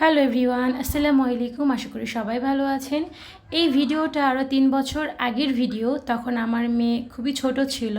Hello everyone, আসসালামু আলাইকুম। আশা করি সবাই ভালো আছেন। এই ভিডিওটা আরও তিন বছর আগের ভিডিও, তখন আমার মেয়ে খুবই ছোট ছিল।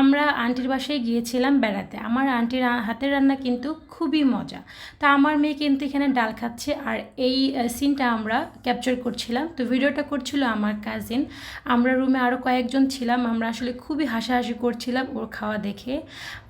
আমরা আন্টির বাসায় গিয়েছিলাম বেড়াতে। আমার আন্টির হাতের রান্না কিন্তু খুবই মজা। তা আমার মেয়ে কিন্তু এখানে ডাল খাচ্ছে আর এই সিনটা আমরা ক্যাপচার করছিলাম। তো ভিডিওটা করছিল আমার কাজিন আমরা রুমে আরও কয়েকজন ছিলাম। আমরা আসলে খুবই হাসাহাসি করছিলাম ওর খাওয়া দেখে।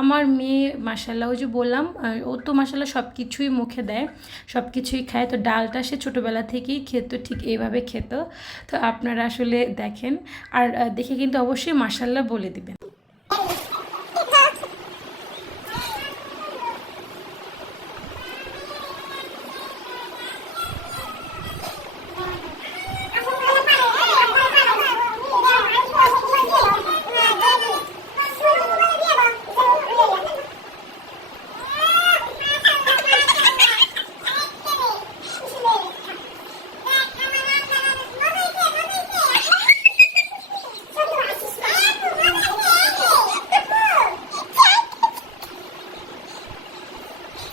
আমার মেয়ে মাসাল্লাহ ওই যে বললাম ও তো মাসাল্লাহ সব কিছুই মুখে দেয়। সব কিছুই খায়। তো ডালটা সে ছোটোবেলা থেকেই খেত, ঠিক এইভাবে খেত। তো আপনারা আসলে দেখেন। আর দেখে কিন্তু অবশ্যই মাসাল্লাহ বলে দিবেন।